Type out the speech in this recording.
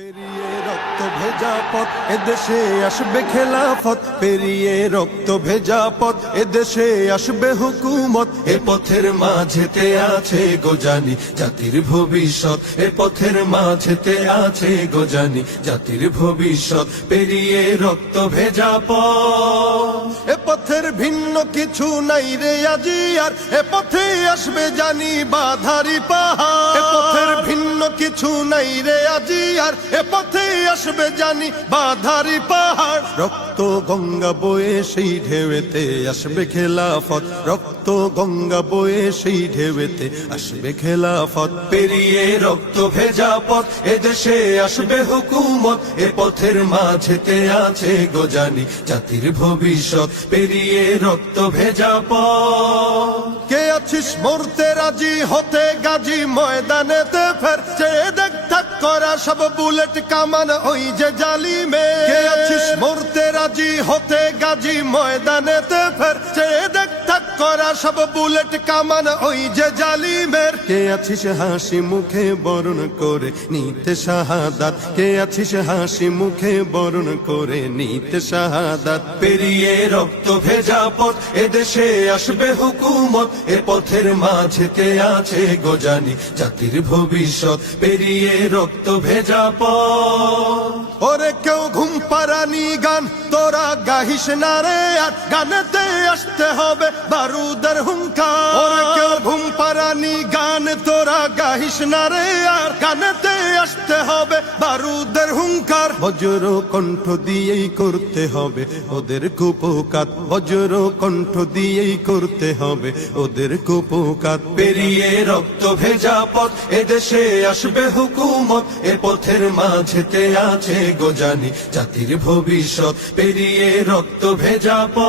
পেরিয়ে রক্ত ভেজা পথ এদেশে আসবে খেলাফত, পেরিয়ে রক্ত ভেজা পথ এদেশে আসবে হুকুমত। এ পথের মাঝেতে আছে গোজানি জাতির ভবিষ্যৎ, এ পথের মাঝেতে আছে গোজানি জাতির ভবিষ্যৎ। পেরিয়ে রক্ত ভেজা পথ, এ পথের ভিন্ন কিছু নাই রে আজি আর, এ পথে আসবে জানি বাধারি পাহাড়। এ পথের ভিন্ন কিছু নাই রে আজি আর, এ পথে আসবে জানি বাধারি পাহাড়। রক্ত গঙ্গা বয়ে সেই ঢেউতে আসবে খেলাফত, রক্ত গঙ্গা বয়ে সেই ঢেউতে আসবে খেলাফত। পেরিয়ে রক্ত ভেজা পথ এদেশে আসবে হুকুমত, এ পথের মাঝেতে আছে গোজানি জাতির ভবিষ্যৎ। পেরিয়ে রক্ত ভেজা পথ, কে আছিস মরতে রাজি হতে গাজী ময়দানেতে ফের, চেয়ে দেখ থাক করা সব বুলেট কামান ওই যে জালিমে। কে আছিস মরতে রাজি হতে গাজী ময়দানেতে ফের, চেয়ে দেখ থাক করা সব বুলেট কামান ওই যে জালিমের। কে আছিস হাসি মুখে বরণ করে নিতে শাহাদাত, কে আছিস হাসি মুখে বরণ করে নিতে শাহাদাত। পেরিয়ে রক্ত ভেজা পথ এদেশে আসবে হুকুমত, এ পথের মাঝেতে আছে গোজানি জাতির ভবিষ্যৎ। পেরিয়ে রক্ত ভেজা পথ, ওরে কেউ ঘুম পাড়ানি গান তোরা গাহিস না রে আর, গানেতে আসতে হবে বারুদের হুঙ্কার। ওরে কেউ ঘুম পাড়ানি গান তোরা গাহিস না রে আর, গানেতে আসতে হবে বারুদের হুঙ্কার। বজ্র কণ্ঠ দিয়েই করতে হবে ওদের কুপকাত, বজ্র কণ্ঠ দিয়েই করতে হবে ওদের কুপকাত। পেরিয়ে রক্ত ভেজা পথ এদেশে আসবে হুকুমত, এ পথের মাঝেতে আছে গোজানি জাতির ভবিষ্যৎ। পেরিয়ে রক্ত ভেজা পথ।